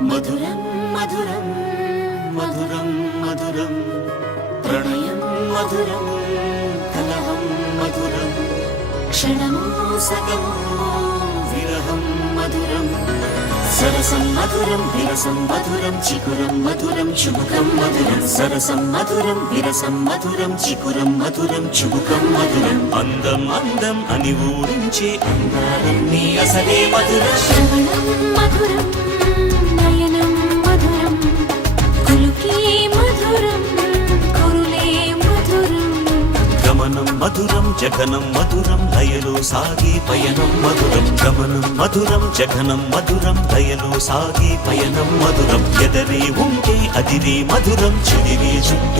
మధురం మధురం మధురం మధురం ప్రణయం మధురం కలహం మధురం క్షణము సగము విరహం మధురం సరసం మధురం విరసం మధురం చికురం మధురం చుబుకం మధురం సరసం మధురం విరసం మధురం చికురం మధురం చుబుకం మధురం అందం అందం అని ఊరించే అందాలన్నీ అసలే మధురం. శ్రవణం గమనం మధురం జగనం మధురం లయలో సాగే పయనం మధురం గమనం మధురం జగనం మధురం లయలో సాగే పయనం మధురం. ఎదరే ఉంటే అదిరే మధురం చెదిరే చుట్టూ